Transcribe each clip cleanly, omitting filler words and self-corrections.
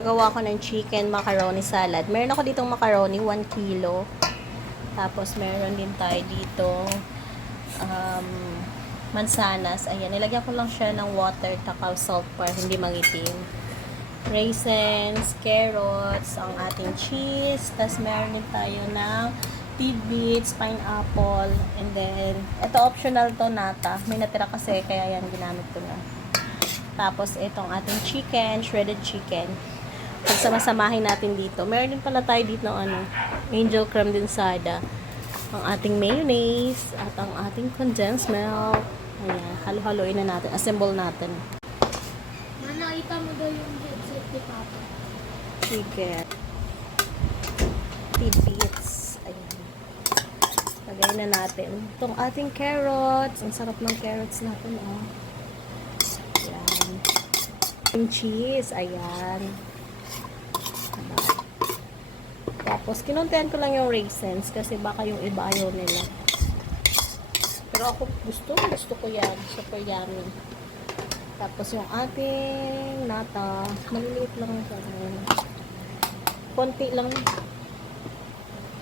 Gawa ko ng chicken macaroni salad. Meron ako ditong macaroni, 1 kilo. Tapos, meron din tayo dito mansanas. Ayan, nilagyan ko lang siya ng water, takaw salt para hindi mangitim. Raisins, carrots, ang ating cheese. Tapos, meron din tayo ng tidbits, pineapple, and then, ito optional to, nata. May natira kasi, kaya yan, ginamit ko na. Tapos, itong ating chicken, shredded chicken. Pagsama-samahin natin dito. Meron din pala tayo dito ng angel creme densada. Ang ating mayonnaise at ang ating condensed milk. Ayan, halo-haloin na natin. Assemble natin. Nakita mo daw yung headset ni Papa. Chicken. Tidbits. Ayan. Lagay na natin. Itong ating carrots. Ang sarap ng carrots natin, oh. Ayan. Yung cheese. Ayan. Tapos, kinontent ko lang yung raisins kasi baka yung iba ayaw nila. Pero ako gusto ko yan. Super yummy. Tapos, yung ating nata, maliliit lang siya. Konti lang.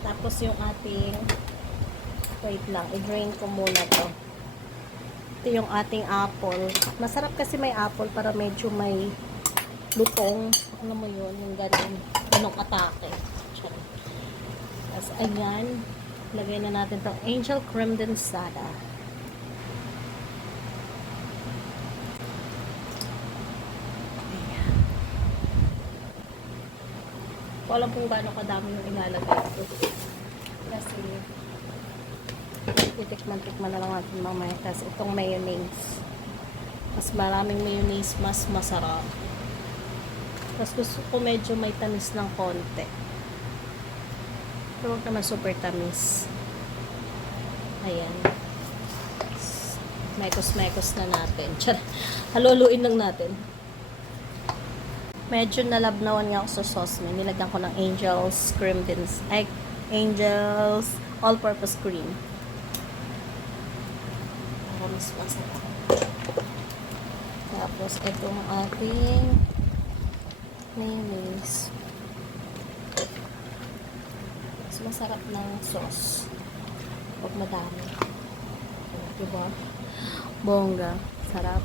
Tapos, yung ating, wait lang, i-drain ko muna to. Ito yung ating apple. Masarap kasi may apple para medyo may lutong. Alam mo yun, yung ganong atake. Tapos, ayan, lagay na natin itong angel creme densada. Ayan. Ko alam kung gaano kadami yung ilalagay ko. Kasi, titikman-tikman na lang natin mamaya. Tapos, itong mayonnaise. Mas maraming mayonnaise, mas masarap. Tapos, gusto ko medyo may tamis ng konti. Pero huwag naman super tamis. Ayan. Mekos-mekos na natin. Haluluin lang natin. Medyo nalabnawan nga ako sa sauce. Nilagyan ko ng Angel's cream din. Ay, Angel's all-purpose cream. Para mas masarap. Tapos, itong ating mayonnaise. Masarap ng sauce. Huwag madami. Diba? Bongga. Sarap.